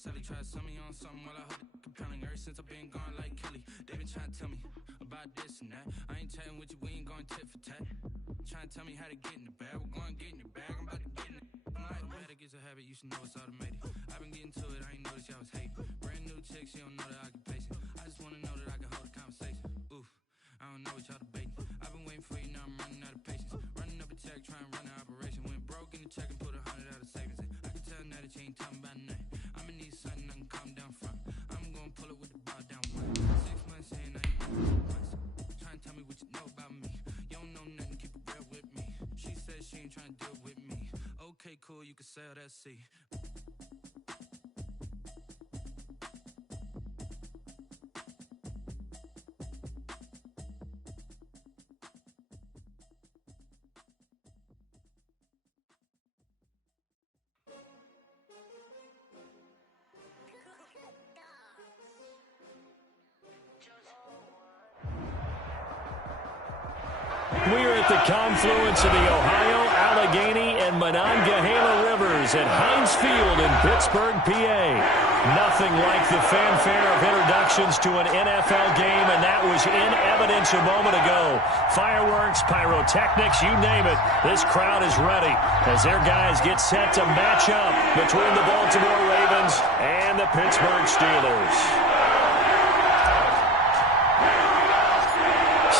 Sally tried to sell me on something while I heard it compelling. Ever since I've been gone like Kelly, they been trying to tell me about this and that. I ain't chatting with you, we ain't going tit for tat. Trying to tell me how to get in the bag. We're going to get in your bag, I'm about to get in it. I'm like, better get a habit, you should know it's automated. I've been getting to it, I ain't noticed y'all was hating. Brand new chick, she don't know the occupation. I just want to know that I can hold a conversation. Oof, I don't know what y'all debating. I've been waiting for you, now I'm running out of patience. Running up a check, trying to run an operation. Went broke in the check and put 100 out of savings in. I can tell now that you ain't talking about nothing. I'ma need something I can calm down from. I'm gonna pull it with the bar down one. 6 months in, I ain't months. Trying to tell me what you know about me. You don't know nothing, keep it real with me. She said she ain't trying to deal with me. Okay, cool, you can sell that seat. We're at the confluence of the Ohio, Allegheny, and Monongahela Rivers at Heinz Field in Pittsburgh, PA. Nothing like the fanfare of introductions to an NFL game, and that was in evidence a moment ago. Fireworks, pyrotechnics, you name it. This crowd is ready as their guys get set to match up between the Baltimore Ravens and the Pittsburgh Steelers.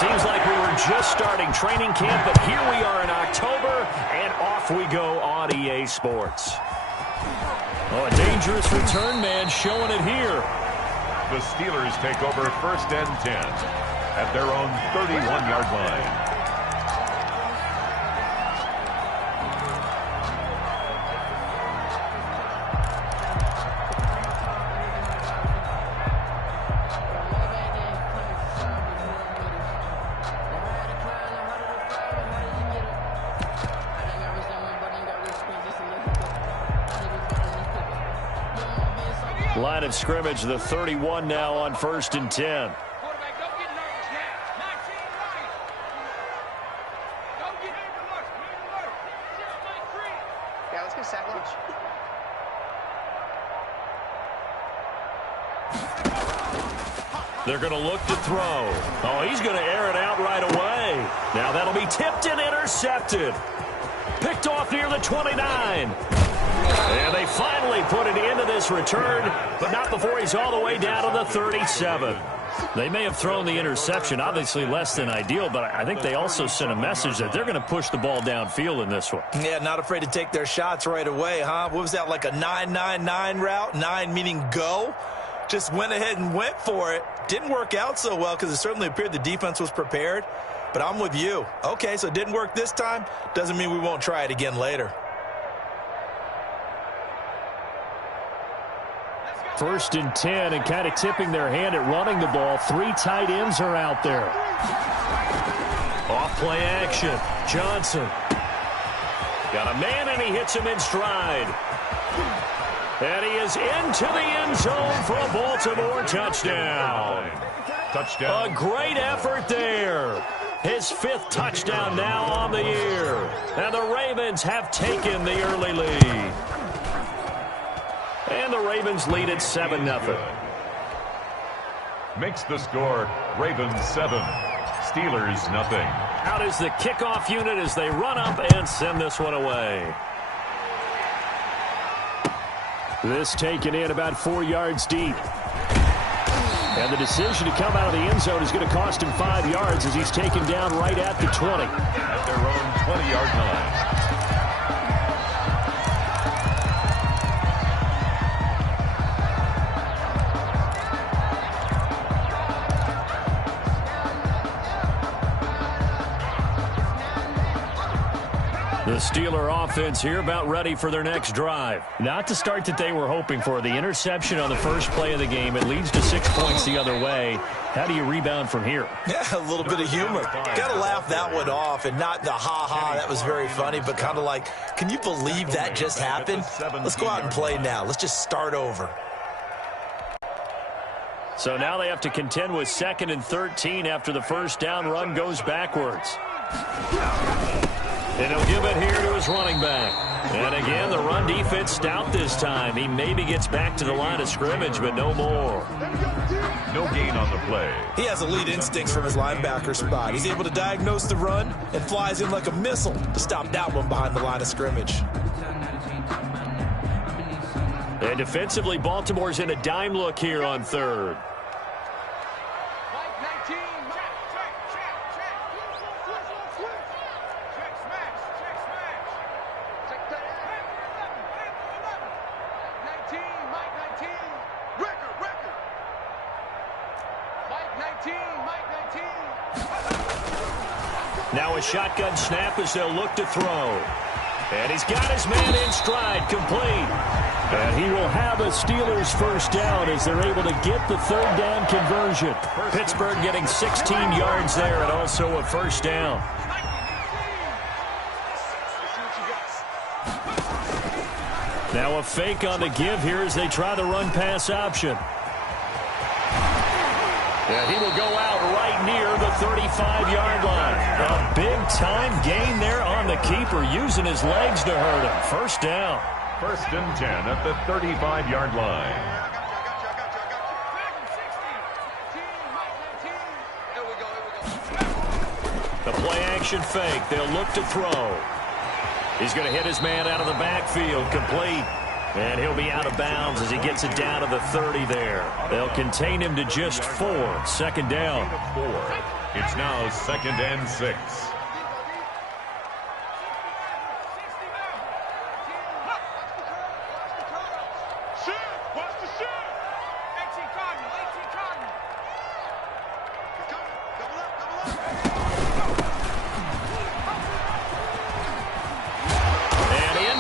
Seems like we were just starting training camp, but here we are in October, and off we go on EA Sports. Oh, a dangerous return man showing it here. The Steelers take over 1st and 10 at their own 31-yard line. Line of scrimmage, the 31 now on 1st and 10. Yeah, let's go sack lunch. They're going to look to throw. Oh, he's going to air it out right away. Now that'll be tipped and intercepted. Picked off near the 29. And they finally put it into this return, but not before he's all the way down to the 37. They may have thrown the interception, obviously less than ideal, but I think they also sent a message that they're going to push the ball downfield in this one. Yeah, not afraid to take their shots right away, huh? What was that, like a 9-9-9 route? 9 meaning go? Just went ahead and went for it. Didn't work out so well because it certainly appeared the defense was prepared, but I'm with you. Okay, so it didn't work this time. Doesn't mean we won't try it again later. 1st and 10, and kind of tipping their hand at running the ball. 3 tight ends are out there. Off play action. Johnson. Got a man, and he hits him in stride. And he is into the end zone for a Baltimore touchdown. Touchdown. A great effort there. His 5th touchdown now on the year. And the Ravens have taken the early lead. And the Ravens lead at 7-0. Makes the score Ravens 7, Steelers nothing. Out is the kickoff unit as they run up and send this one away. This taken in about 4 yards deep. And the decision to come out of the end zone is going to cost him 5 yards as he's taken down right at the 20. At their own 20-yard line. The Steeler offense here about ready for their next drive. Not the start that they were hoping for. The interception on the first play of the game. It leads to 6 points the other way. How do you rebound from here? Yeah, a little bit of humor. Got to laugh that one off and not the ha-ha. That was very funny, but kind of like, can you believe that just happened? Let's go out and play now. Let's just start over. So now they have to contend with 2nd and 13 after the first down run goes backwards. And he'll give it here to his running back. And again, the run defense stout this time. He maybe gets back to the line of scrimmage, but no more. No gain on the play. He has elite instincts from his linebacker spot. He's able to diagnose the run and flies in like a missile to stop that one behind the line of scrimmage. And defensively, Baltimore's in a dime look here on third. Now a shotgun snap as they'll look to throw. And he's got his man in stride, complete. And he will have a Steelers first down as they're able to get the third down conversion. Pittsburgh getting 16 yards there and also a first down. Now a fake on the give here as they try the run-pass option. And he will go out right near the 35-yard line. A big-time gain there on the keeper, using his legs to hurt him. First down. First and 10 at the 35-yard line. The play-action fake. They'll look to throw. He's going to hit his man out of the backfield, complete. And he'll be out of bounds as he gets it down to the 30 there. They'll contain him to just 4. Second down. It's now 2nd and 6.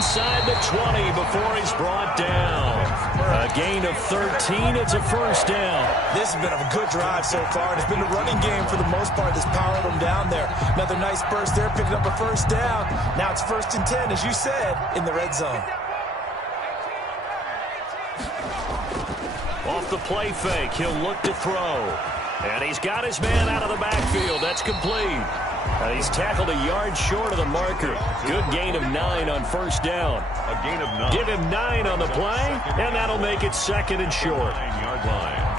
Inside the 20 before he's brought down. A gain of 13. It's a first down. This has been a good drive so far. It's been a running game for the most part that's powered them down there. Another nice burst there, picking up a first down. Now it's 1st and 10, as you said, in the red zone. Off the play fake, he'll look to throw. And he's got his man out of the backfield. That's complete. And he's tackled a yard short of the marker. Good gain of 9 on first down. A gain of 9. Give him 9 on the play, and that'll make it 2nd and short. 9-yard line.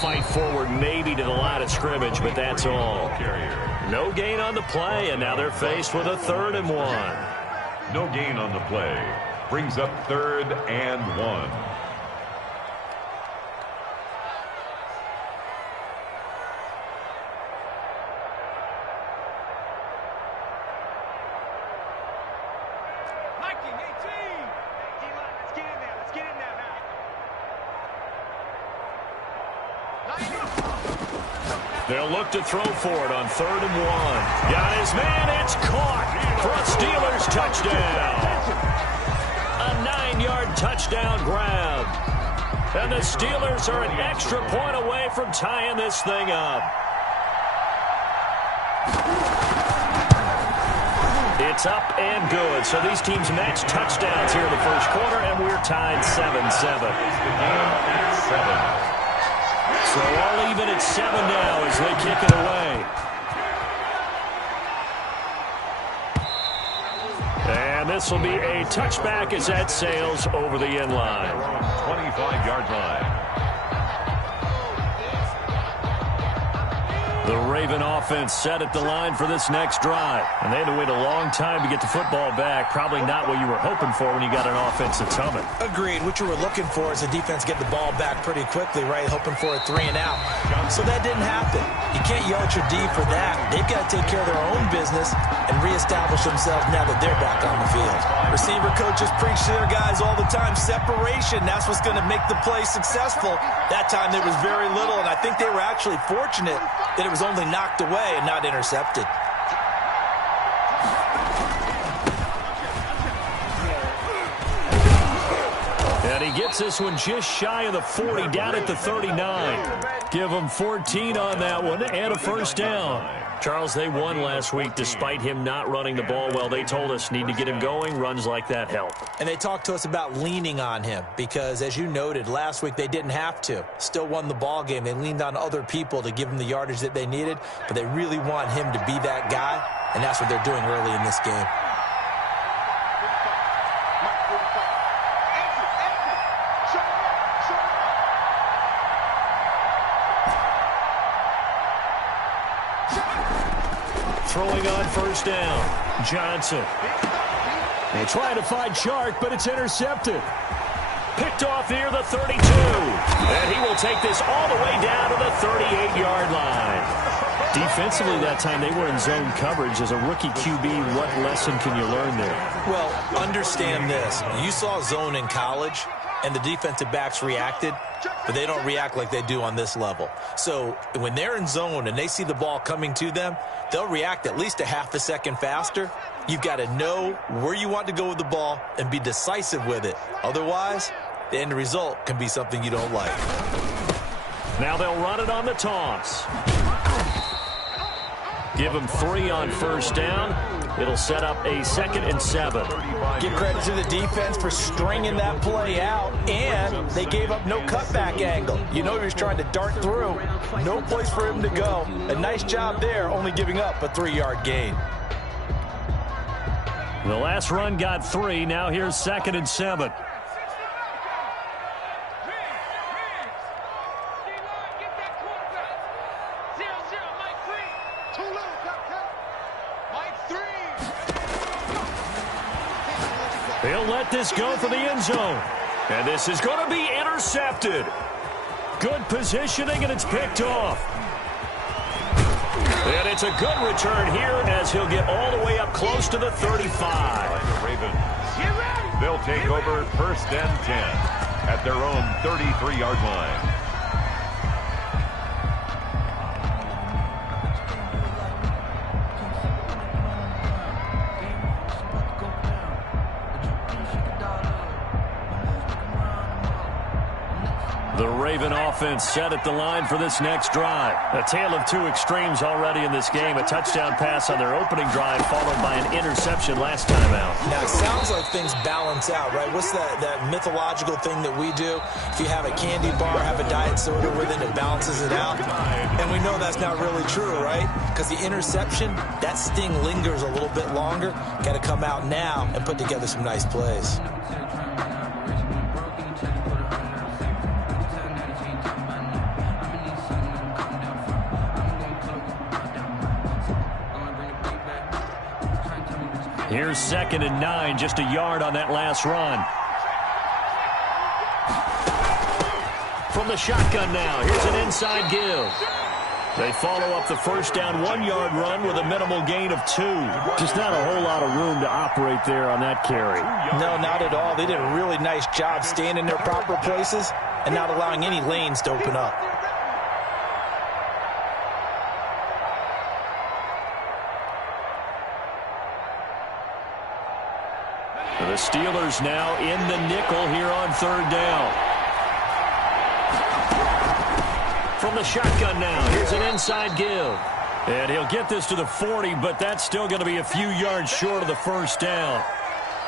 Fight forward maybe to the line of scrimmage, but that's all. No gain on the play, and now they're faced with a 3rd and 1. No gain on the play. Brings up 3rd and 1. They'll look to throw for it on 3rd and 1. Got his man. It's caught for a Steelers touchdown. A 9-yard touchdown grab. And the Steelers are an extra point away from tying this thing up. It's up and good. So these teams match touchdowns here in the first quarter, and we're tied 7-7. The game at 7. So all even at 7 now as they kick it away. And this will be a touchback as that sails over the end line. 25-yard line. The Raven offense set at the line for this next drive. And they had to wait a long time to get the football back. Probably not what you were hoping for when you got an offense that's humming. Agreed. What you were looking for is the defense get the ball back pretty quickly, right? Hoping for a 3 and out. So that didn't happen. You can't yell at your D for that. They've got to take care of their own business and reestablish themselves now that they're back on the field. Receiver coaches preach to their guys all the time. Separation, that's what's going to make the play successful. That time there was very little, and I think they were actually fortunate that it was only knocked away and not intercepted. And And he gets this one just shy of the 40, down at the 39. Give him 14 on that one and a first down. Charles, they won last week despite him not running the ball well. They told us need to get him going. Runs like that help. And they talked to us about leaning on him because, as you noted, last week they didn't have to. Still won the ball game. They leaned on other people to give them the yardage that they needed, but they really want him to be that guy, and that's what they're doing early in this game. Throwing on first down, Johnson. They try to find Shark, but it's intercepted. Picked off near the 32. And he will take this all the way down to the 38-yard line. Defensively that time, they were in zone coverage. As a rookie QB, what lesson can you learn there? Well, understand this. You saw zone in college, and the defensive backs reacted, but they don't react like they do on this level. So when they're in zone and they see the ball coming to them, they'll react at least a half a second faster. You've got to know where you want to go with the ball and be decisive with it. Otherwise, the end result can be something you don't like. Now they'll run it on the toss. Give them 3 on first down. It'll set up a 2nd and 7. Give credit to the defense for stringing that play out, and they gave up no cutback angle. You know he was trying to dart through. No place for him to go. A nice job there, only giving up a 3-yard gain. The last run got 3. Now here's 2nd and 7. They'll let this go for the end zone. And this is going to be intercepted. Good positioning, and it's picked off. And it's a good return here as he'll get all the way up close to the 35. The Ravens. They'll take over 1st and 10 at their own 33-yard line. The Raven offense set at the line for this next drive. A tale of two extremes already in this game. A touchdown pass on their opening drive followed by an interception last time out. Now, it sounds like things balance out, right? What's that mythological thing that we do? If you have a candy bar, have a diet soda with it, it balances it out. And we know that's not really true, right? Because the interception, that sting lingers a little bit longer. Got to come out now and put together some nice plays. Here's 2nd and 9, just a yard on that last run. From the shotgun now, here's an inside give. They follow up the first down 1-yard run with a minimal gain of 2. Just not a whole lot of room to operate there on that carry. No, not at all. They did a really nice job staying in their proper places and not allowing any lanes to open up. The Steelers now in the nickel here on 3rd down. From the shotgun now, here's an inside give. And he'll get this to the 40, but that's still going to be a few yards short of the first down.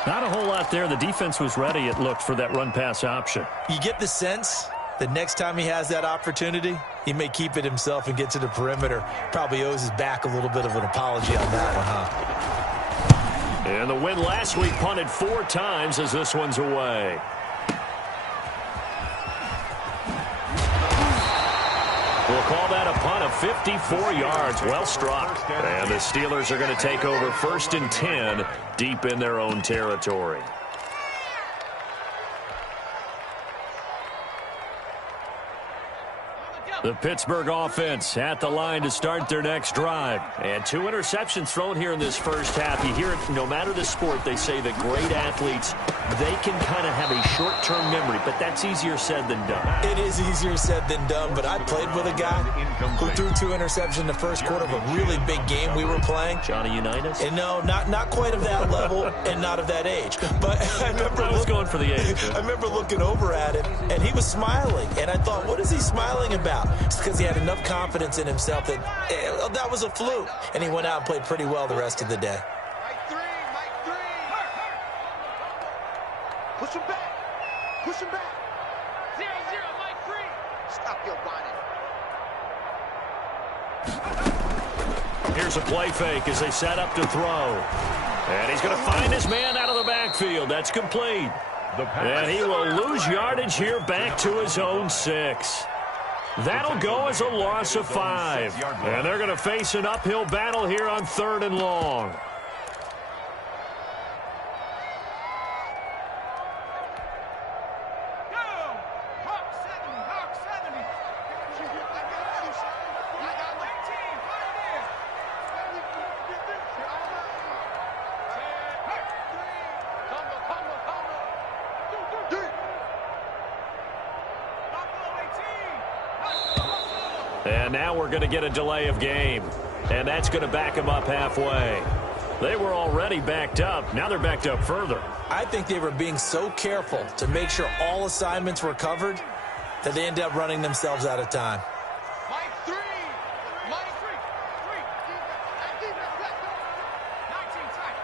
Not a whole lot there. The defense was ready, it looked, for that run-pass option. You get the sense that next time he has that opportunity, he may keep it himself and get to the perimeter. Probably owes his back a little bit of an apology on that one, huh? And the win last week punted 4 times as this one's away. We'll call that a punt of 54 yards. Well struck. And the Steelers are going to take over 1st and 10 deep in their own territory. The Pittsburgh offense at the line to start their next drive. And 2 interceptions thrown here in this first half. You hear it, no matter the sport, they say that great athletes, they can kind of have a short-term memory, but that's easier said than done. It is easier said than done, but I played with a guy who threw 2 interceptions in the first quarter of a really big game we were playing. Johnny Unitas? And no, not quite of that level and not of that age. But I was going for the age. I remember looking over at him, and he was smiling. And I thought, what is he smiling about? It's because he had enough confidence in himself that that was a fluke. And he went out and played pretty well the rest of the day. Mike three. Push him back. Push him back. 0-0, Mike 3. Stop your whining. Here's a play fake as they set up to throw. And he's going to find his man out of the backfield. That's complete. And he will lose yardage here back to his own 6. That'll go as a loss of 5. And they're going to face an uphill battle here on 3rd and long. And now we're going to get a delay of game. And that's going to back them up halfway. They were already backed up. Now they're backed up further. I think they were being so careful to make sure all assignments were covered that they ended up running themselves out of time. Mike 3. Mike 3. 19 tight.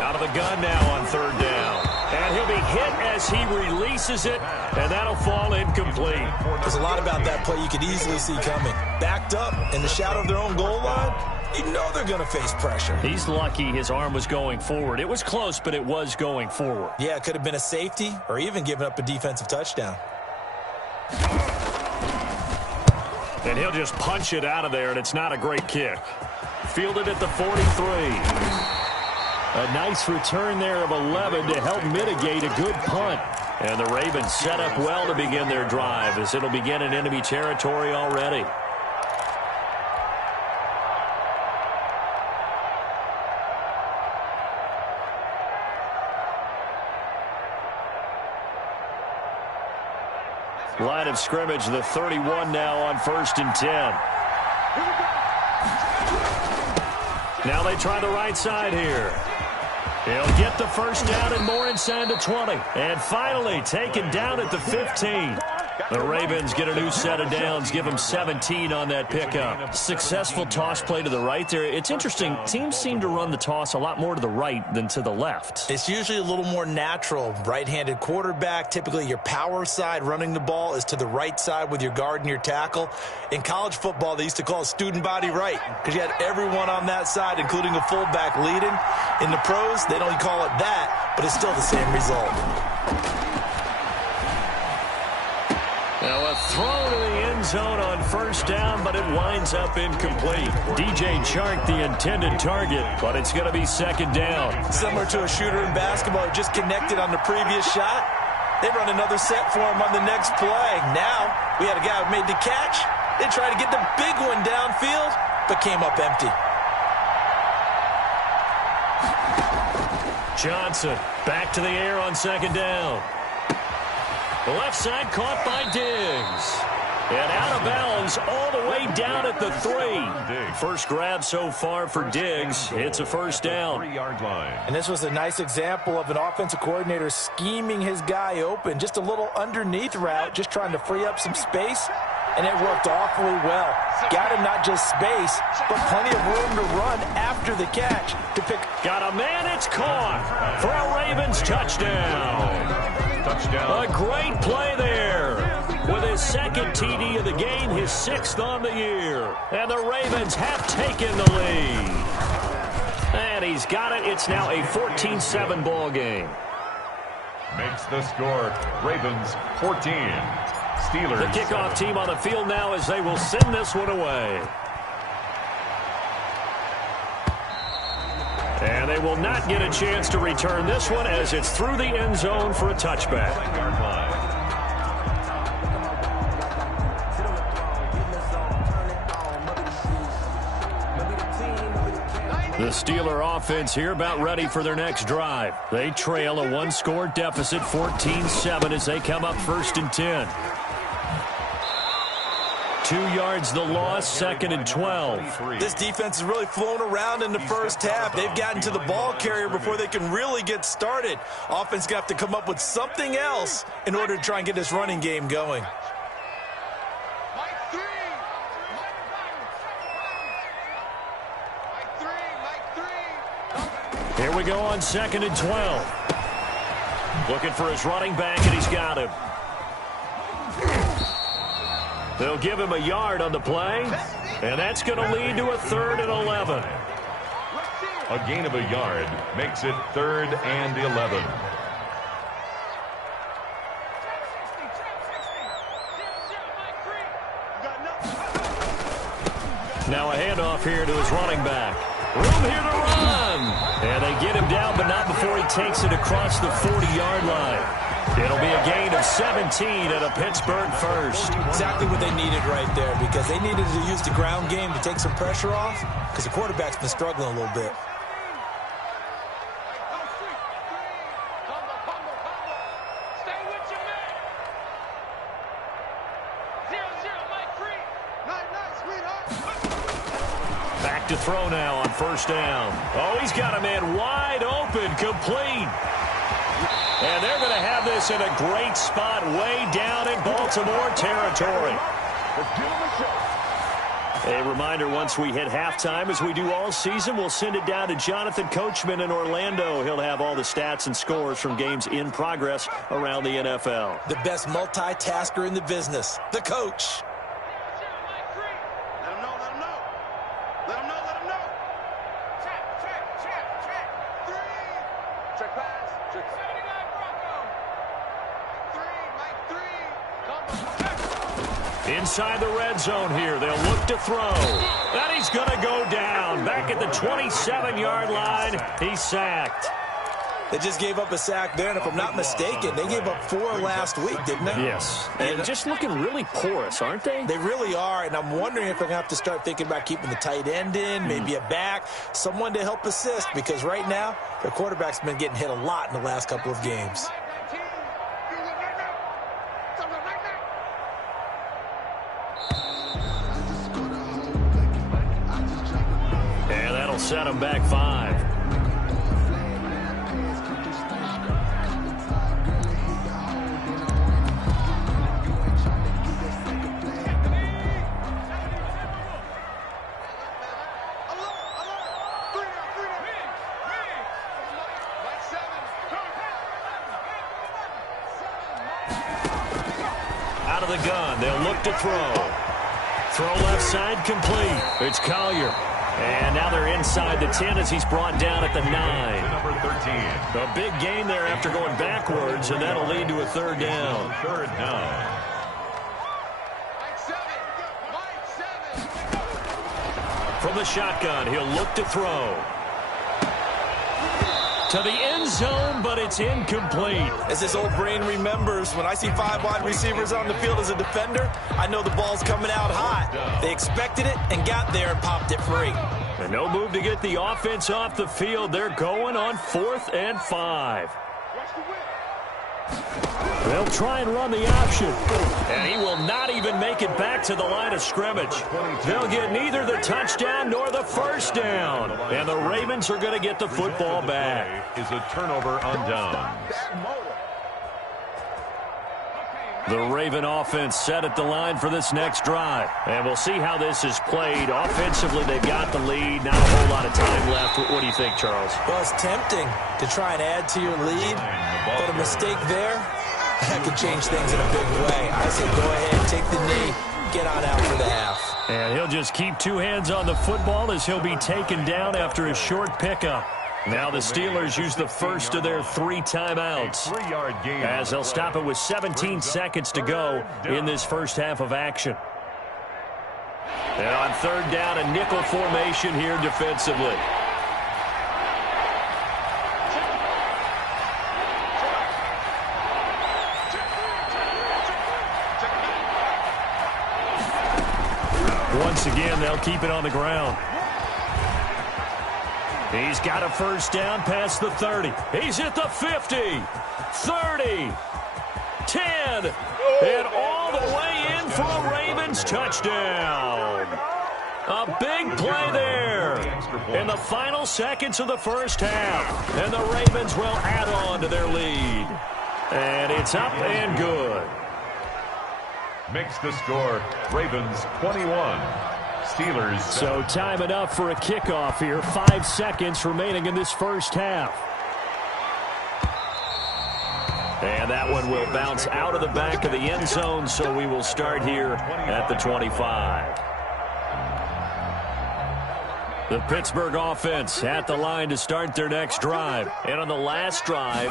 Out of the gun now on 3rd down. And he'll be hit as he releases it, and that'll fall incomplete. There's a lot about that play you could easily see coming. Backed up in the shadow of their own goal line, you know they're going to face pressure. He's lucky his arm was going forward. It was close, but it was going forward. Yeah, it could have been a safety or even given up a defensive touchdown. And he'll just punch it out of there, and it's not a great kick. Fielded at the 43. A nice return there of 11 to help mitigate a good punt. And the Ravens set up well to begin their drive as it'll begin in enemy territory already. Line of scrimmage, the 31 now on 1st and 10. Now they try the right side here. He'll get the first down and more inside the 20. And finally taken down at the 15. The Ravens get a new set of downs, give them 17 on that pickup. Successful toss play to the right there. It's interesting. Teams seem to run the toss a lot more to the right than to the left. It's usually a little more natural. Right-handed quarterback, typically your power side running the ball is to the right side with your guard and your tackle. In college football, they used to call it student body right because you had everyone on that side, including a fullback leading. In the pros, they don't call it that, but it's still the same result. Now a throw to the end zone on 1st down, but it winds up incomplete. DJ Chark, the intended target, but it's going to be 2nd down. Similar to a shooter in basketball who just connected on the previous shot. They run another set for him on the next play. Now we had a guy who made the catch. They tried to get the big one downfield, but came up empty. Johnson back to the air on 2nd down. Left side caught by Diggs. And out of bounds all the way down at the 3. First grab so far for Diggs. It's a 1st down. 3-yard line. And this was a nice example of an offensive coordinator scheming his guy open. Just a little underneath route, just trying to free up some space. And it worked awfully well. Got him not just space, but plenty of room to run after the catch to pick. Got a man, it's caught for a Ravens touchdown. A great play there. With his 2nd TD of the game, his 6th on the year. And the Ravens have taken the lead. And he's got it. It's now a 14-7 ball game. Makes the score Ravens 14. Steelers. The kickoff team on the field now as they will send this one away. And they will not get a chance to return this one as it's through the end zone for a touchback. The Steeler offense here about ready for their next drive. They trail a one-score deficit, 14-7, as they come up 1st and 10. 2 yards the loss, 2nd and 12. This defense is really flown around in the first half. They've gotten to the ball carrier before they can really get started. Offense got to come up with something else in order to try and get this running game going. Here we go on 2nd and 12. Looking for his running back, and he's got him. They'll give him a yard on the play, and that's going to lead to a 3rd and 11. A gain of a yard makes it 3rd and 11. Now a handoff here to his running back. Room here to run. And they get him down, but not before he takes it across the 40-yard line. It'll be a gain of 17 and a Pittsburgh first. Exactly what they needed right there, because they needed to use the ground game to take some pressure off, because the quarterback's been struggling a little bit. Back to throw now on 1st down. Oh, he's got a man wide open, complete. And they're going to have this in a great spot way down in Baltimore territory. A reminder, once we hit halftime, as we do all season, we'll send it down to Jonathan Coachman in Orlando. He'll have all the stats and scores from games in progress around the NFL. The best multitasker in the business, the coach. Inside the red zone here, they'll look to throw. And he's going to go down. Back at the 27-yard line, he's sacked. They just gave up a sack there, and if I'm not mistaken, they gave up 4 last week, didn't they? Yes. And just looking really porous, aren't they? They really are, and I'm wondering if they're going to have to start thinking about keeping the tight end in, maybe a back, someone to help assist, because right now, their quarterback's been getting hit a lot in the last couple of games. And that'll set them back 5. Out of the gun, they'll look to throw. Throw left side, complete. It's Collier. And now they're inside the 10 as he's brought down at the 9. Number 13. A big gain there after going backwards, and that'll lead to a 3rd down. 3rd down. From the shotgun, he'll look to throw. To the end zone, but it's incomplete. As his old brain remembers, when I see 5 wide receivers on the field as a defender, I know the ball's coming out hot. They expected it and got there and popped it free. And no move to get the offense off the field. They're going on 4th and 5. They'll try and run the option. And he will not even make it back to the line of scrimmage. They'll get neither the touchdown nor the 1st down. And the Ravens are going to get the football back. Is a turnover on downs. The Raven offense set at the line for this next drive. And we'll see how this is played. Offensively, they've got the lead. Not a whole lot of time left. What do you think, Charles? Well, it's tempting to try and add to your lead, but a mistake there, that could change things in a big way. I say go ahead, take the knee, get on out for the half. And he'll just keep 2 hands on the football as he'll be taken down after a short pickup. Now the Steelers use the first of their 3 timeouts as they'll stop it with 17 seconds to go in this first half of action. And on 3rd down, a nickel formation here defensively. Once again, they'll keep it on the ground. He's got a first down past the 30. He's at the 50, 30, 10, and all the way in for a Ravens touchdown. A big play there in the final seconds of the first half. And the Ravens will add on to their lead. And it's up and good. Makes the score Ravens 21, Steelers. So time enough for a kickoff here. 5 seconds remaining in this first half. And that one will bounce out of the back of the end zone, so we will start here at the 25. The Pittsburgh offense at the line to start their next drive. And on the last drive,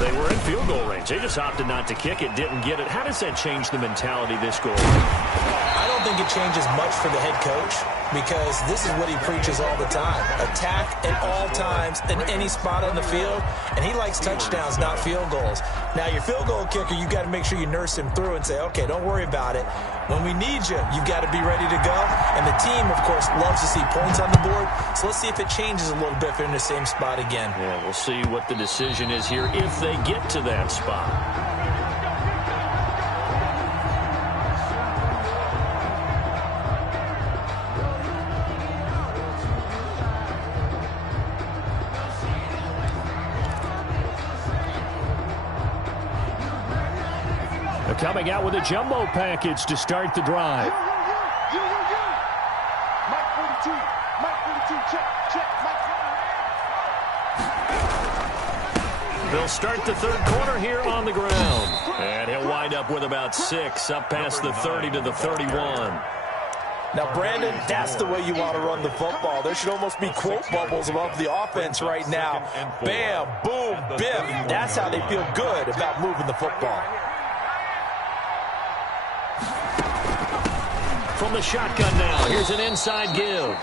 they were in field goal range. They just opted not to kick it, didn't get it. How does that change the mentality this goal? I don't think it changes much for the head coach because this is what he preaches all the time. Attack at all times in any spot on the field, and he likes touchdowns, not field goals. Now, your field goal kicker, you've got to make sure you nurse him through and say, okay, don't worry about it. When we need you, you've got to be ready to go. And the team, of course, loves to see points on the board. So let's see if it changes a little bit if they're in the same spot again. Yeah, we'll see what the decision is here if they get to that spot. Coming out with a jumbo package to start the drive. Mike 42, check, Mike 42. They'll start the third quarter here on the ground. And he'll wind up with about 6, up past the 30 to the 31. Now, Brandon, that's the way you want to run the football. There should almost be quote bubbles above the offense right now. Bam, boom, biff. That's how they feel good about moving the football. From the shotgun now, here's an inside give.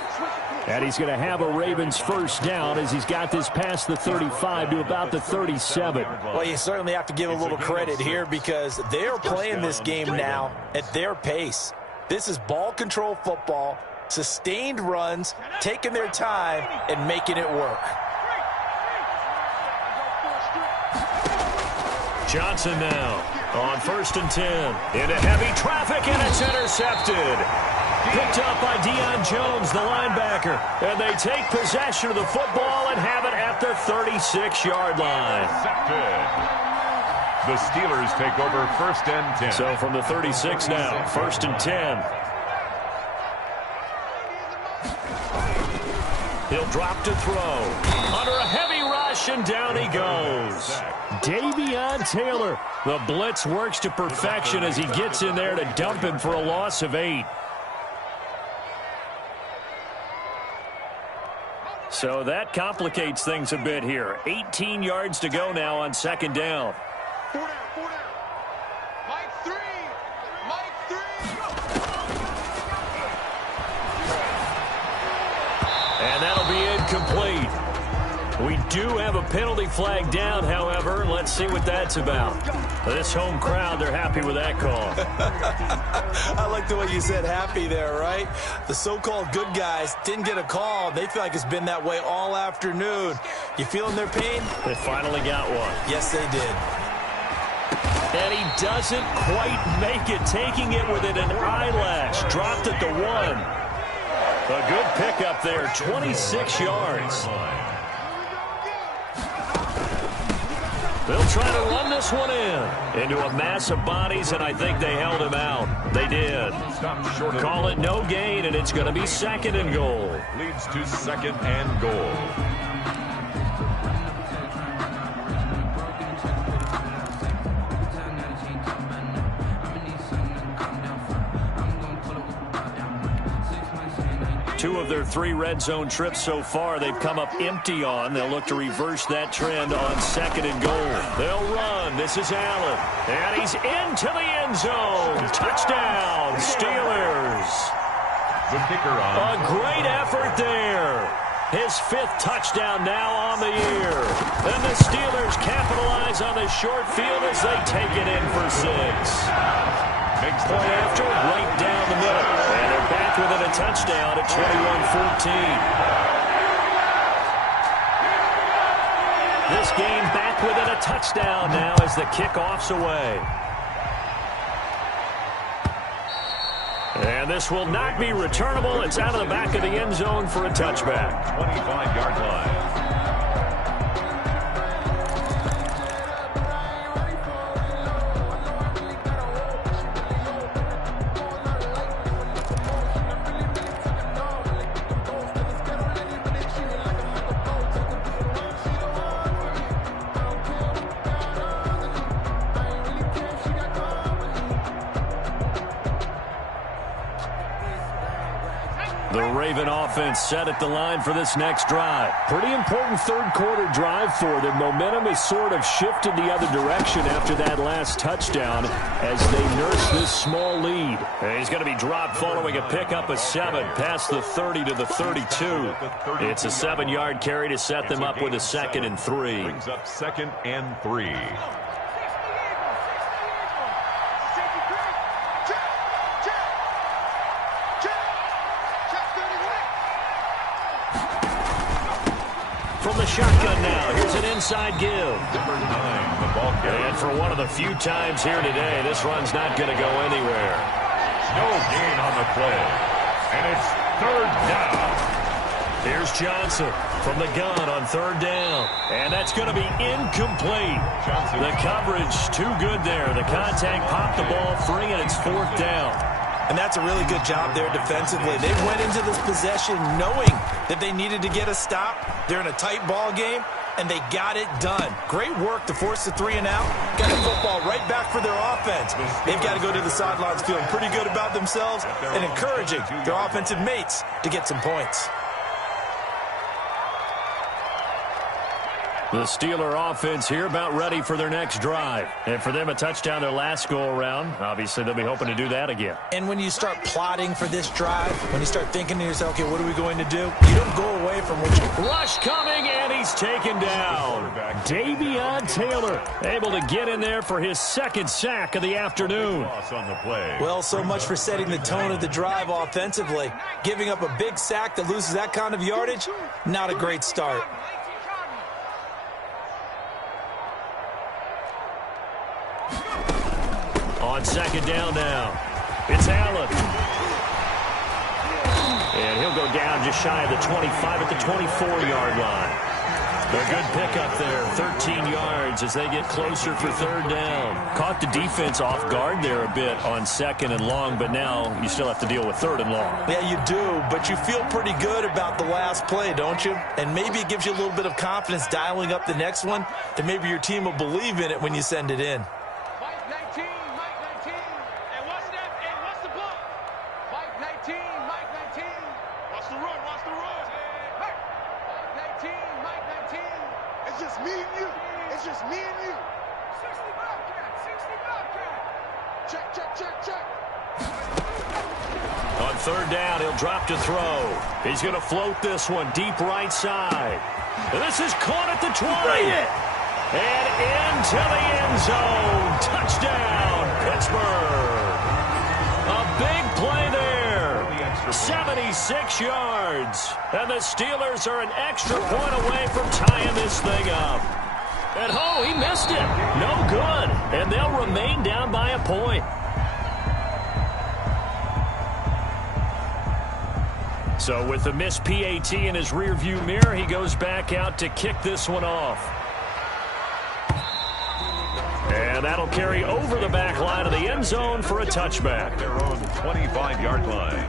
And he's going to have a Ravens first down as he's got this past the 35 to about the 37. Well, you certainly have to give a little credit here because they're playing this game now at their pace. This is ball control football, sustained runs, taking their time, and making it work. Johnson now on 1st and 10. Into heavy traffic, and it's intercepted. Picked up by Deion Jones, the linebacker. And they take possession of the football and have it at the 36-yard line. The Steelers take over 1st and 10. So from the 36 now, 1st and 10. He'll drop to throw. Under a heavy rush, and down he goes. Davion Taylor. The blitz works to perfection as he gets in there to dump him for a loss of 8. So that complicates things a bit here. 18 yards to go now on 2nd down. And that'll be incomplete. We do have a penalty flag down, however. Let's see what that's about. This home crowd, they're happy with that call. I like the way you said happy there, right? The so-called good guys didn't get a call. They feel like it's been that way all afternoon. You feeling their pain? They finally got one. Yes, they did. And he doesn't quite make it, taking it within an eyelash. Dropped at the 1. A good pickup there, 26 yards. They'll try to run this one into a mass of bodies, and I think they held him out. They did. Call it no gain, and it's going to be 2nd and goal. Leads to 2nd and goal. Two of their 3 red zone trips so far, they've come up empty on. They'll look to reverse that trend on 2nd and goal. They'll run. This is Allen. And he's into the end zone. Touchdown, Steelers. The kicker on. A great effort there. His 5th touchdown now on the year. And the Steelers capitalize on the short field as they take it in for 6. Makes the Point after, right down the middle. And they're back back within a touchdown at 21-14. This game back within a touchdown now as the kickoff's away. And this will not be returnable. It's out of the back of the end zone for a touchback. 25-yard line. The Raven offense set at the line for this next drive. Pretty important third-quarter drive for them. Momentum has sort of shifted the other direction after that last touchdown as they nurse this small lead. And he's going to be dropped following a pickup of 7 past the 30 to the 32. It's a 7-yard carry to set them up with a 2nd and 3. Brings up 2nd and 3. From the shotgun now, here's an inside give. Number 9, the ball carrier. And for one of the few times here today, this run's not going to go anywhere. No gain on the play. And it's 3rd down. Here's Johnson from the gun on 3rd down. And that's going to be incomplete. Johnson. The coverage too good there. The contact popped the ball free, and it's 4th down. And that's a really good job there defensively. They went into this possession knowing that they needed to get a stop. They're in a tight ball game, and they got it done. Great work to force the 3 and out. Got the football right back for their offense. They've got to go to the sidelines feeling pretty good about themselves and encouraging their offensive mates to get some points. The Steeler offense here about ready for their next drive. And for them, a touchdown their last go-around. Obviously, they'll be hoping to do that again. And when you start plotting for this drive, when you start thinking to yourself, okay, what are we going to do? You don't go away from what you... Rush coming, and he's taken down. Davion Taylor able to get in there for his 2nd sack of the afternoon. On the play. Well, so much for setting the tone of the drive offensively. Giving up a big sack that loses that kind of yardage, not a great start. On 2nd down now, it's Allen. And he'll go down just shy of the 25 at the 24-yard line. A good pickup there, 13 yards as they get closer for 3rd down. Caught the defense off guard there a bit on 2nd and long, but now you still have to deal with 3rd and long. Yeah, you do, but you feel pretty good about the last play, don't you? And maybe it gives you a little bit of confidence dialing up the next one, that maybe your team will believe in it when you send it in. On 3rd down, he'll drop to throw. He's going to float this one deep right side. This is caught at the 20. And into the end zone. Touchdown, Pittsburgh. A big play there. 76 yards. And the Steelers are an extra point away from tying this thing up. And oh, he missed it. No good. And they'll remain down by a point. So with the missed PAT in his rearview mirror, he goes back out to kick this one off. And that'll carry over the back line of the end zone for a touchback. Their own 25-yard line.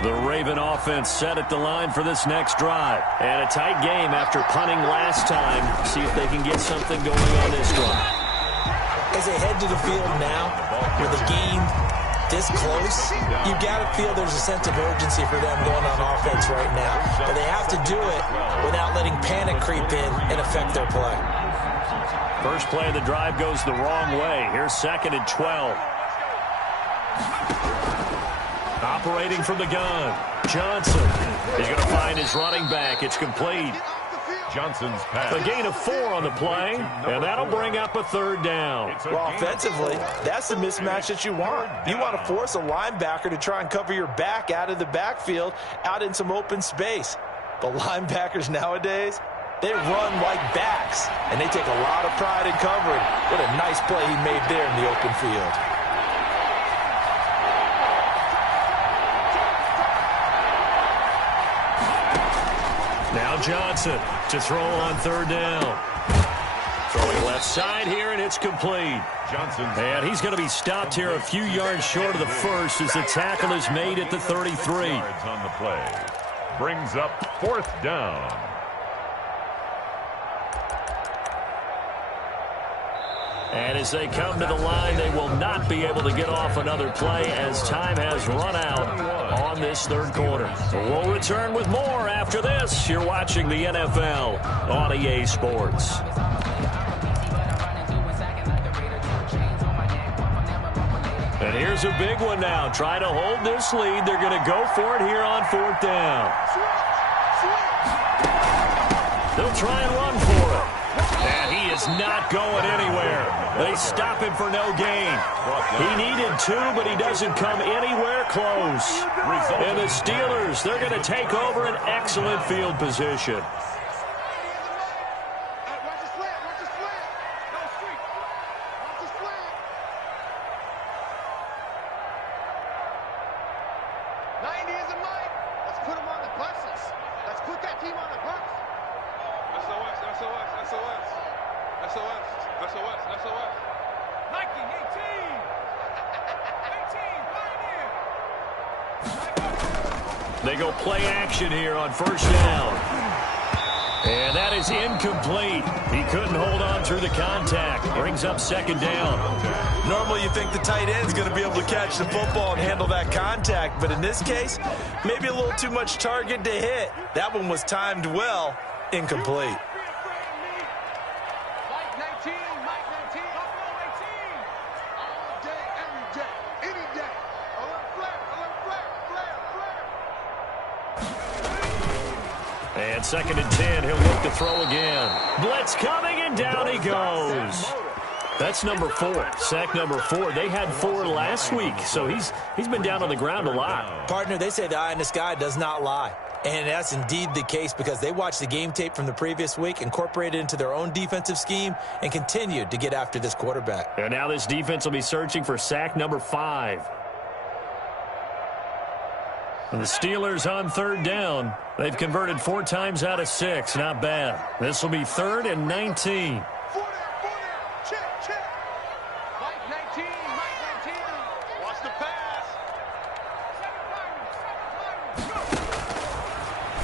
The Raven offense set at the line for this next drive. And a tight game after punting last time. See if they can get something going on this drive. As they head to the field now, with the game this close, you got to feel there's a sense of urgency for them going on offense right now. But they have to do it without letting panic creep in and affect their play. First play of the drive goes the wrong way. Here's 2nd and 12. Operating from the gun, Johnson. He's going to find his running back. It's complete. Johnson's pass. A gain of 4 on the play, and that'll bring up a 3rd down. Well, offensively, that's the mismatch that you want. You want to force a linebacker to try and cover your back out of the backfield, out in some open space. But linebackers nowadays, they run like backs, and they take a lot of pride in covering. What a nice play he made there in the open field. Now Johnson to throw on 3rd down. Throwing left side here, and it's complete. Johnson. And he's going to be stopped here a few yards short of the first as the tackle is made at the 33. Yards on the play. Brings up 4th down. And as they come to the line, they will not be able to get off another play as time has run out on this 3rd quarter. We'll return with more after this. You're watching the NFL on EA Sports. And here's a big one now. Trying to hold this lead. They're going to go for it here on 4th down. They'll try and run for it. And he is not going anywhere. They stop him for no gain. He needed 2, but he doesn't come anywhere close. And the Steelers, they're going to take over an excellent field position. They go play action here on 1st down. And that is incomplete. He couldn't hold on through the contact. Brings up 2nd down. Normally you think the tight end's going to be able to catch the football and handle that contact, but in this case, maybe a little too much target to hit. That one was timed well. Incomplete. And 2nd and 10, he'll look to throw again. Blitz coming, and down he goes. That's number 4, sack number 4. They had 4 last week, so he's been down on the ground a lot. Partner, they say the eye in the sky does not lie. And that's indeed the case because they watched the game tape from the previous week, incorporated it into their own defensive scheme, and continued to get after this quarterback. And now this defense will be searching for sack number 5. And the Steelers on 3rd down. They've converted 4 times out of 6. Not bad. This will be 3rd and 19.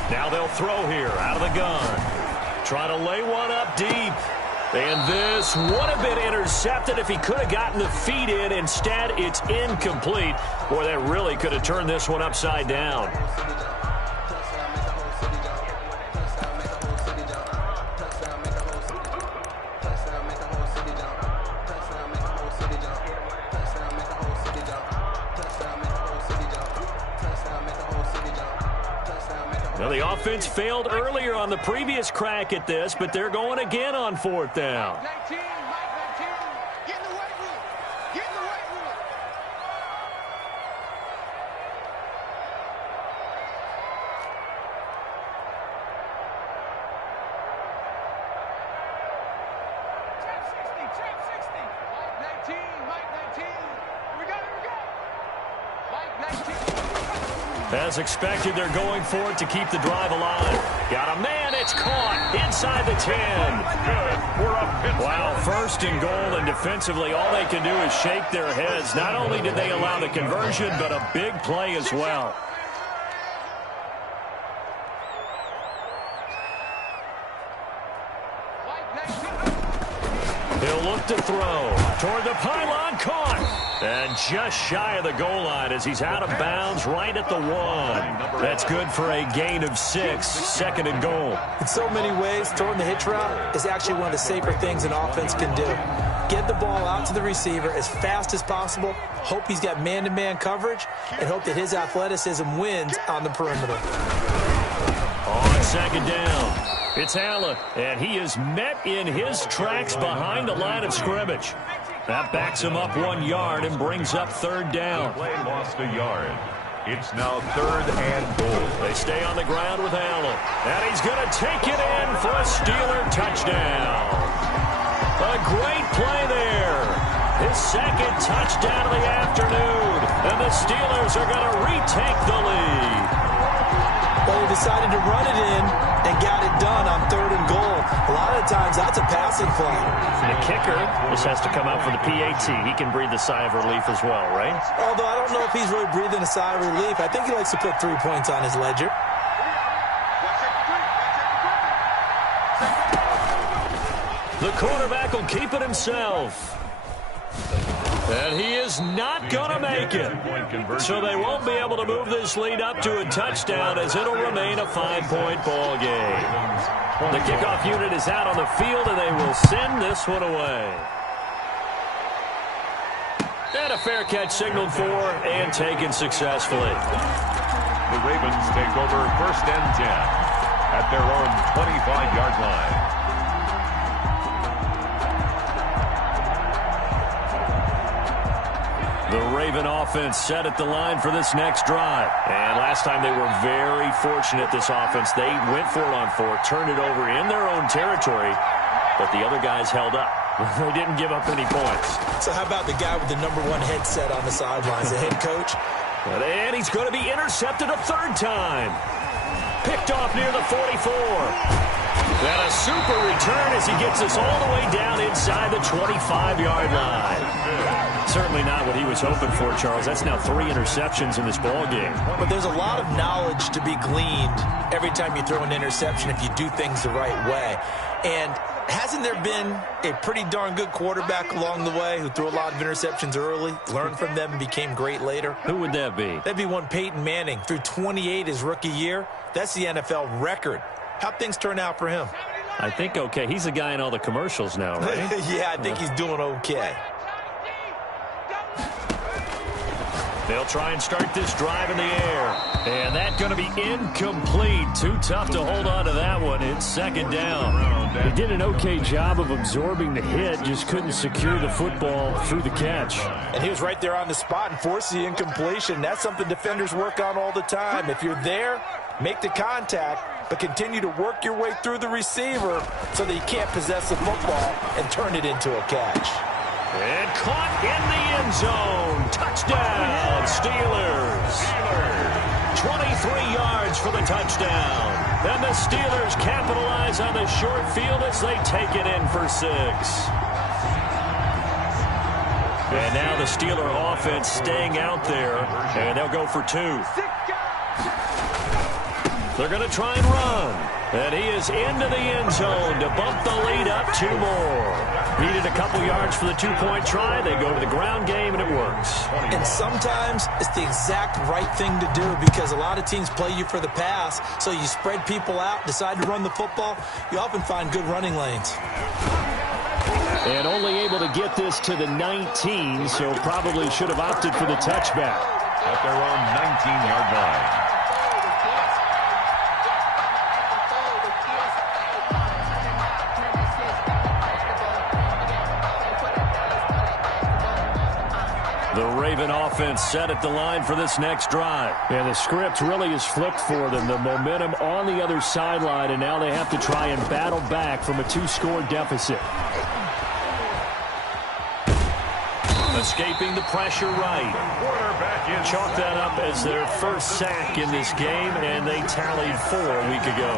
Now they'll throw here out of the gun. Try to lay one up deep. And this would have been intercepted if he could have gotten the feet in. Instead, it's incomplete. Boy, that really could have turned this one upside down. Well, the offense failed earlier on the previous crack at this, but they're going again on 4th down. As expected, they're going for it to keep the drive alive. Got a man, it's caught inside the 10. Wow, 1st and goal, and defensively, all they can do is shake their heads. Not only did they allow the conversion, but a big play as well. He'll look to throw toward the pylon, caught. And just shy of the goal line as he's out of bounds right at the 1. That's good for a gain of 6, 2nd and goal. In so many ways, throwing the hitch route is actually one of the safer things an offense can do. Get the ball out to the receiver as fast as possible, hope he's got man-to-man coverage, and hope that his athleticism wins on the perimeter. On second down, it's Allen, and he is met in his tracks behind the line of scrimmage. That backs him up 1 yard and brings up third down. The play lost a yard. It's now third and goal. They stay on the ground with Allen, and he's going to take it in for a Steeler touchdown. A great play there. His second touchdown of the afternoon, and the Steelers are going to retake the lead. Well, he decided to run it in and got it done on third and goal. A lot of times, that's a passing play. The kicker just has to come out for the PAT. He can breathe a sigh of relief as well, right? Although I don't know if he's really breathing a sigh of relief. I think he likes to put 3 points on his ledger. The quarterback will keep it himself. And he is not going to make it. So they won't be able to move this lead up to a touchdown as it'll remain a 5-point ball game. The kickoff unit is out on the field, and they will send this one away. And a fair catch signaled for and taken successfully. The Ravens take over first and 10 at their own 25-yard line. The Raven offense set at the line for this next drive. And last time they were very fortunate, this offense. They went for it on 4, turned it over in their own territory, but the other guys held up. They didn't give up any points. So how about the guy with the #1 headset on the sidelines, the head coach? And he's going to be intercepted a third time. Picked off near the 44. And a super return as he gets us all the way down inside the 25-yard line. Certainly not what he was hoping for, Charles. That's now 3 interceptions in this ball game. But there's a lot of knowledge to be gleaned every time you throw an interception if you do things the right way. And hasn't there been a pretty darn good quarterback along the way who threw a lot of interceptions early, learned from them, and became great later? Who would that be? That'd be one Peyton Manning. Threw 28 his rookie year. That's the NFL record. How'd things turn out for him? I think okay. He's the guy in all the commercials now, right? Yeah, I think he's doing okay. They'll try and start this drive in the air. And that's going to be incomplete. Too tough to hold on to that one. It's second down. He did an okay job of absorbing the hit, just couldn't secure the football through the catch. And he was right there on the spot and forced the incompletion. That's something defenders work on all the time. If you're there, make the contact, but continue to work your way through the receiver so that you can't possess the football and turn it into a catch. And caught in the end zone. Touchdown, Steelers. 23 yards for the touchdown. And the Steelers capitalize on the short field as they take it in for 6. And now the Steeler offense staying out there, and they'll go for 2. They're going to try and run. And he is into the end zone to bump the lead up 2 more. Needed a couple yards for the 2-point try. They go to the ground game, and it works. And sometimes it's the exact right thing to do because a lot of teams play you for the pass, so you spread people out, decide to run the football. You often find good running lanes. And only able to get this to the 19, so probably should have opted for the touchback. At their own 19-yard line. The Raven offense set at the line for this next drive. And the script really is flipped for them. The momentum on the other sideline, and now they have to try and battle back from a 2-score deficit. Escaping the pressure right. Chalk that up as their first sack in this game, and they tallied 4 a week ago.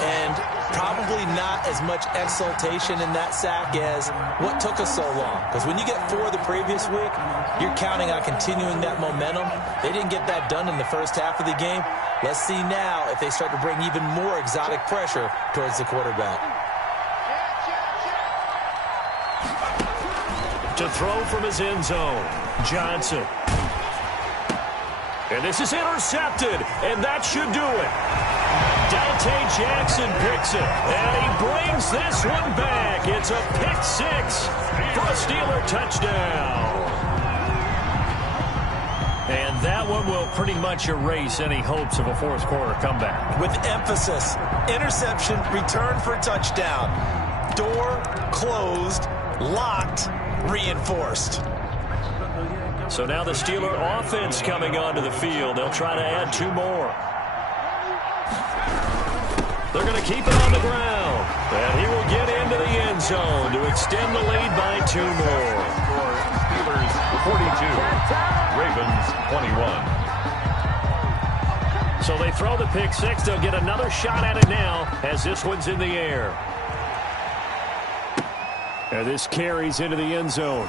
And probably not as much exultation in that sack as what took us so long. Because when you get 4 the previous week, you're counting on continuing that momentum. They didn't get that done in the first half of the game. Let's see now if they start to bring even more exotic pressure towards the quarterback. To throw from his end zone, Johnson. And this is intercepted, and that should do it. Dante Jackson picks it, and he brings this one back. It's a pick 6 for a Steeler touchdown. And that one will pretty much erase any hopes of a fourth quarter comeback. With emphasis, interception, return for touchdown. Door closed, locked, reinforced. So now the Steeler offense coming onto the field. They'll try to add 2 more. They're going to keep it on the ground. And he will get into the end zone to extend the lead by 2 more. Steelers 42, Ravens 21. So they throw the pick 6. They'll get another shot at it now as this one's in the air. And this carries into the end zone.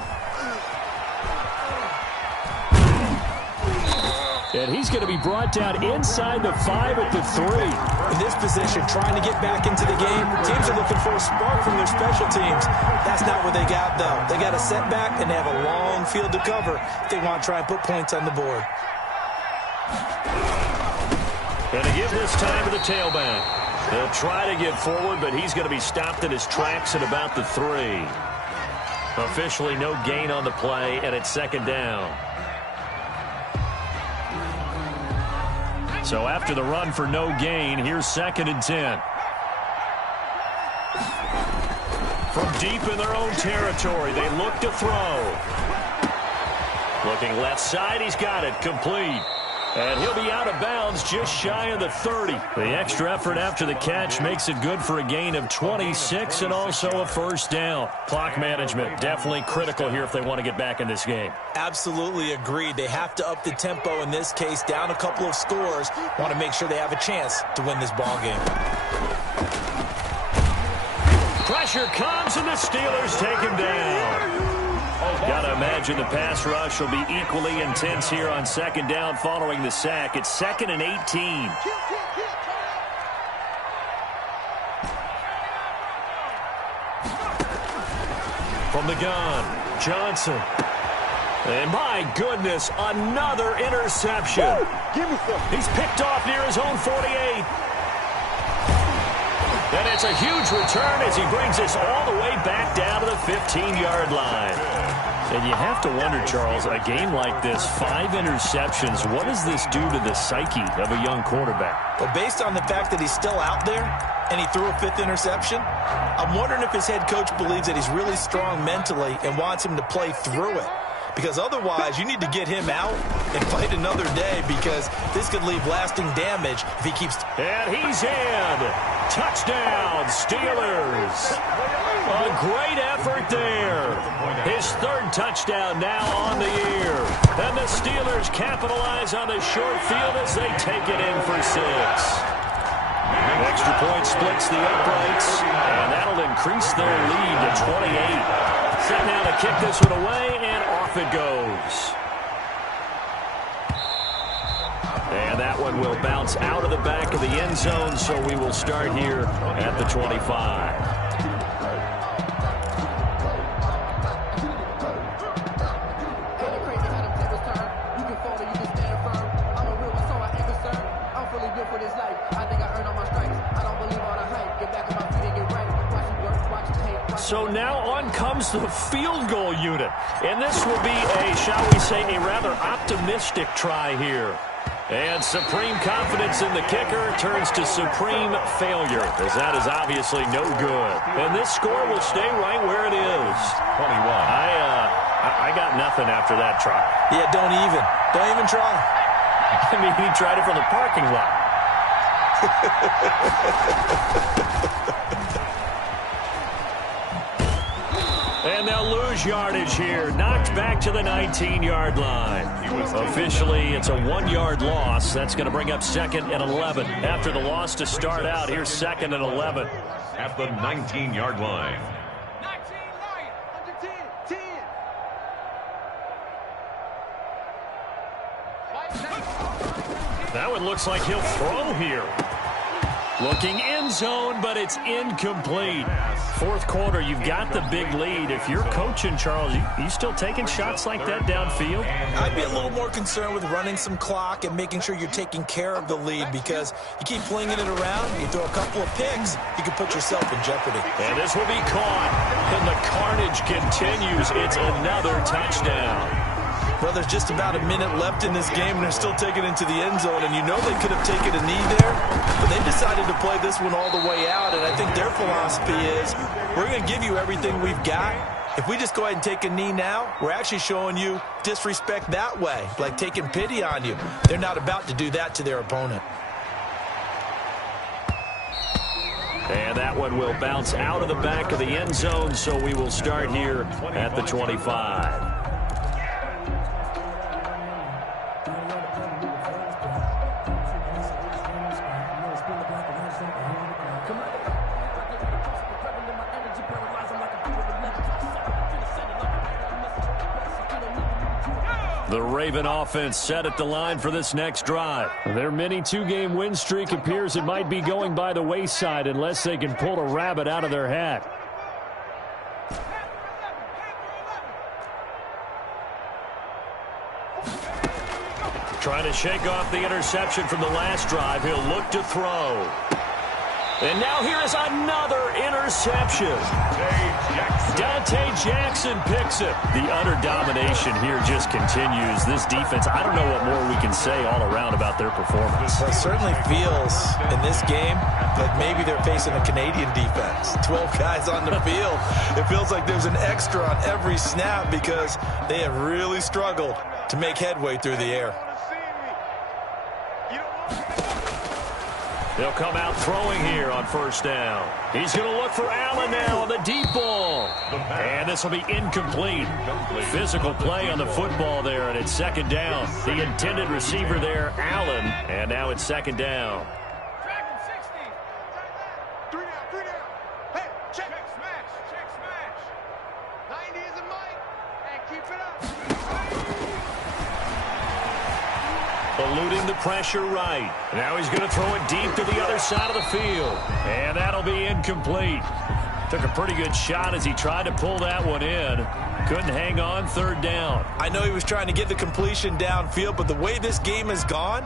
And he's going to be brought down inside the 5 at the 3. In this position, trying to get back into the game, teams are looking for a spark from their special teams. That's not what they got, though. They got a setback, and they have a long field to cover if they want to try and put points on the board. And to give this time to the tailback. They'll try to get forward, but he's going to be stopped in his tracks at about the 3. Officially no gain on the play, and it's 2nd down. So after the run for no gain, here's 2nd and 10. From deep in their own territory, they look to throw. Looking left side, he's got it, complete. And he'll be out of bounds just shy of the 30. The extra effort after the catch makes it good for a gain of 26 and also a 1st down. Clock management definitely critical here if they want to get back in this game. Absolutely agreed. They have to up the tempo in this case, down a couple of scores. Want to make sure they have a chance to win this ball game. Pressure comes and the Steelers take him down. Got to imagine the pass rush will be equally intense here on 2nd down following the sack. It's 2nd and 18. From the gun, Johnson. And my goodness, another interception. He's picked off near his own 48. And it's a huge return as he brings us all the way back down to the 15-yard line. And you have to wonder, Charles, a game like this, 5 interceptions, what does this do to the psyche of a young quarterback? Well, based on the fact that he's still out there and he threw a 5th interception, I'm wondering if his head coach believes that he's really strong mentally and wants him to play through it. Because otherwise, you need to get him out and fight another day because this could leave lasting damage if he keeps... And he's in. Touchdown, Steelers. A great effort there. His 3rd touchdown now on the year. And the Steelers capitalize on the short field as they take it in for 6. Extra point splits the uprights, and that'll increase their lead to 28. Set now to kick this one away, and off it goes. And that one will bounce out of the back of the end zone, so we will start here at the 25. So now on comes the field goal unit. And this will be a, shall we say, a rather optimistic try here. And supreme confidence in the kicker turns to supreme failure, as that is obviously no good. And this score will stay right where it is. 21. I got nothing after that try. Yeah, don't even try. I mean, he tried it from the parking lot. And they'll lose yardage here. Knocked back to the 19-yard line. Officially, it's a 1-yard loss. That's going to bring up 2nd and 11. After the loss to start out, here's 2nd and 11. At the 19-yard line. 19 line, under 10, 10. That one looks like he'll throw here. Looking end zone, but it's incomplete. 4th quarter, you've got the big lead. If you're coaching, Charles, you still taking shots like that downfield? I'd be a little more concerned with running some clock and making sure you're taking care of the lead because you keep flinging it around, you throw a couple of picks, you can put yourself in jeopardy. And this will be caught. And the carnage continues. It's another touchdown. Well, there's just about a minute left in this game, and they're still taking it into the end zone. And you know they could have taken a knee there, but they decided to play this one all the way out. And I think their philosophy is, we're going to give you everything we've got. If we just go ahead and take a knee now, we're actually showing you disrespect that way, like taking pity on you. They're not about to do that to their opponent. And that one will bounce out of the back of the end zone, so we will start here at the 25. The Raven offense set at the line for this next drive. Their mini two-game win streak appears it might be going by the wayside unless they can pull a rabbit out of their hat. Trying to shake off the interception from the last drive. He'll look to throw. And now here is another interception. Dante Jackson picks it. The utter domination here just continues. This defense, I don't know what more we can say all around about their performance. Well, it certainly feels in this game like maybe they're facing a Canadian defense. 12 guys on the field. It feels like there's an extra on every snap because they have really struggled to make headway through the air. They'll come out throwing here on first down. He's going to look for Allen now on the deep ball. And this will be incomplete. Physical play on the football there, and it's second down. The intended receiver there, Allen, and now it's second down. Track him, 60. 3 down, 3 down. Hey, check smash, check smash. 90 is a mic, and keep it up. Eluding the pressure right. Now he's going to throw it deep to the other side of the field. And that'll be incomplete. Took a pretty good shot as he tried to pull that one in. Couldn't hang on third down. I know he was trying to get the completion downfield, but the way this game has gone,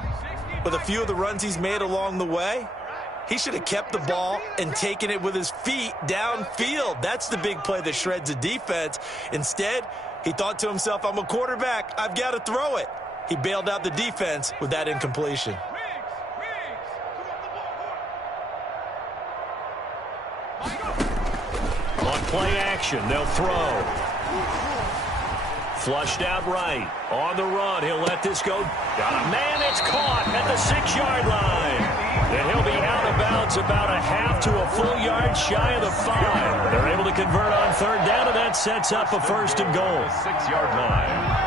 with a few of the runs he's made along the way, he should have kept the ball and taken it with his feet downfield. That's the big play that shreds the defense. Instead, he thought to himself, I'm a quarterback. I've got to throw it. He bailed out the defense with that incompletion. On play action, they'll throw. Flushed out right. On the run, he'll let this go. Got a man, it's caught at the 6-yard line. And he'll be out of bounds about a half to a full yard shy of the 5. They're able to convert on third down, and that sets up a first and goal. 6-yard line.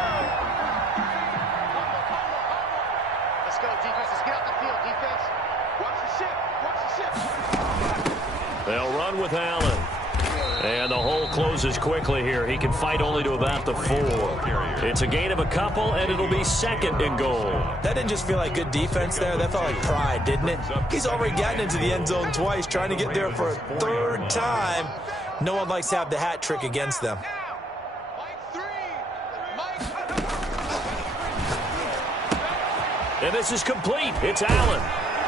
They'll run with Allen. And the hole closes quickly here. He can fight only to about the 4. It's a gain of a couple, and it'll be second and goal. That didn't just feel like good defense there. That felt like pride, didn't it? He's already gotten into the end zone twice, trying to get there for a third time. No one likes to have the hat trick against them. And this is complete. It's Allen.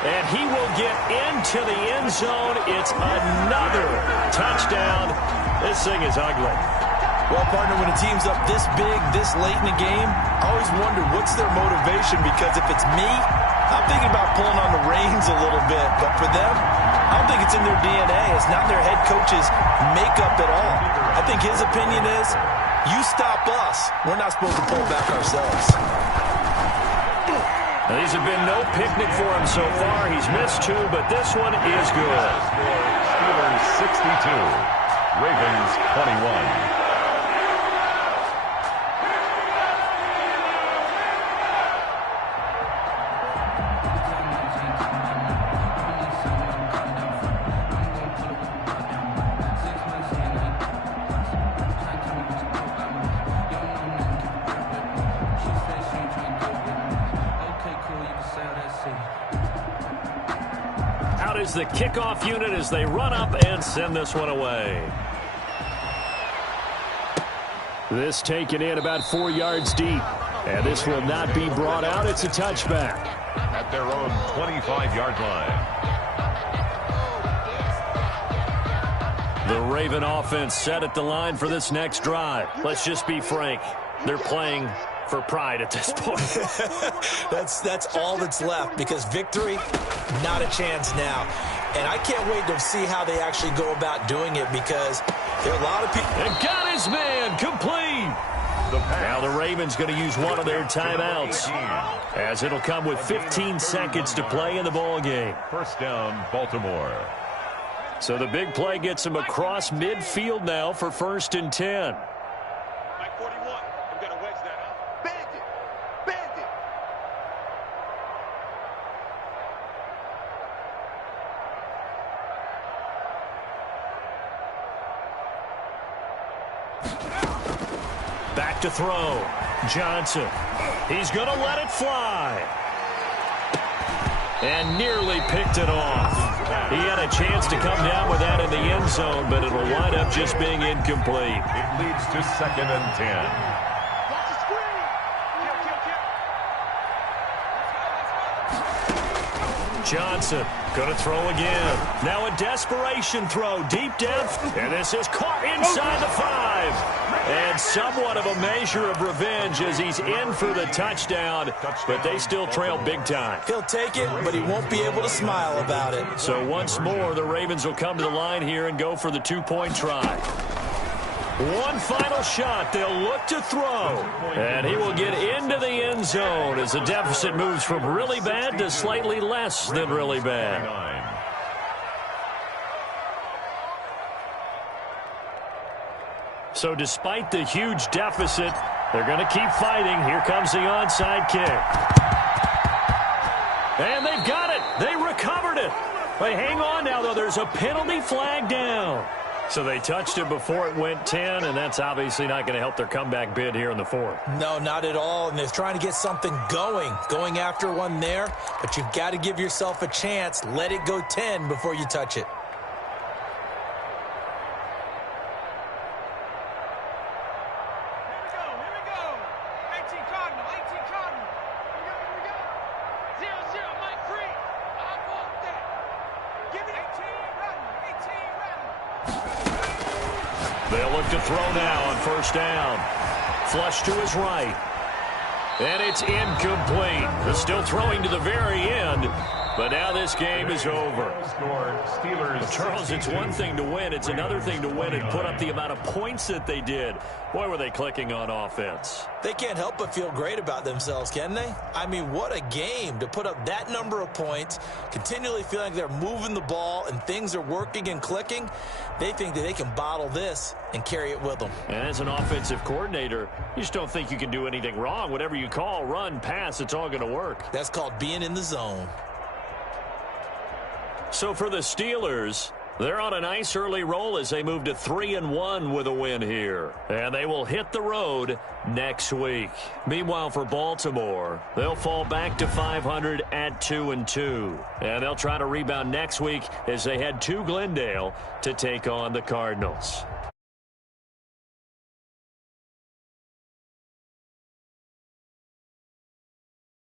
And he will get into the end zone. It's another touchdown. This thing is ugly. Well, partner, when a team's up this big, this late in the game, I always wonder what's their motivation, because if it's me, I'm thinking about pulling on the reins a little bit. But for them, I don't think it's in their DNA. It's not their head coach's makeup at all. I think his opinion is, you stop us, we're not supposed to pull back ourselves. Now, these have been no picnic for him so far. He's missed 2, but this one is good. Steelers 62, Ravens 21. Is the kickoff unit as they run up and send this one away. This taken in about 4 yards deep. And this will not be brought out. It's a touchback. At their own 25-yard line. The Raven offense set at the line for this next drive. Let's just be frank. They're playing for pride at this point. that's all that's left, because victory, not a chance now. And I can't wait to see how they actually go about doing it, because there are a lot of people. And got his man complete. Now the Ravens going to use one of their timeouts, as it'll come with 15 seconds to play in the ball game. First down, Baltimore. So the big play gets him across midfield now for 1st and 10. Mike 41. I'm going to wedge that up. Bend it. Bend it. Back to throw. Johnson. He's going to let it fly. And nearly picked it off. He had a chance to come down with that in the end zone, but it'll wind up just being incomplete. It leads to 2nd and 10. Watch the screen. Johnson going to throw again. Now a desperation throw, deep depth, and this is caught inside the 5. And somewhat of a measure of revenge as he's in for the touchdown, but they still trail big time. He'll take it, but he won't be able to smile about it. So once more, the Ravens will come to the line here and go for the 2-point try. One final shot. They'll look to throw. And he will get into the end zone as the deficit moves from really bad to slightly less than really bad. So despite the huge deficit, they're going to keep fighting. Here comes the onside kick. And they've got it. They recovered it. They hang on now, though. There's a penalty flag down. So they touched it before it went 10, and that's obviously not going to help their comeback bid here in the 4th. No, not at all. And they're trying to get something going after one there. But you've got to give yourself a chance. Let it go 10 before you touch it. They'll look to throw now on 1st down. Flush to his right. And it's incomplete. They're still throwing to the very end. But now this game is over. Well, Charles, it's one thing to win. It's another thing to win and put up the amount of points that they did. Boy, were they clicking on offense. They can't help but feel great about themselves, can they? I mean, what a game to put up that number of points, continually feeling like they're moving the ball and things are working and clicking. They think that they can bottle this and carry it with them. And as an offensive coordinator, you just don't think you can do anything wrong. Whatever you call, run, pass, it's all going to work. That's called being in the zone. So for the Steelers, they're on a nice early roll as they move to 3-1 with a win here. And they will hit the road next week. Meanwhile, for Baltimore, they'll fall back to 500 at 2-2. And they'll try to rebound next week as they head to Glendale to take on the Cardinals.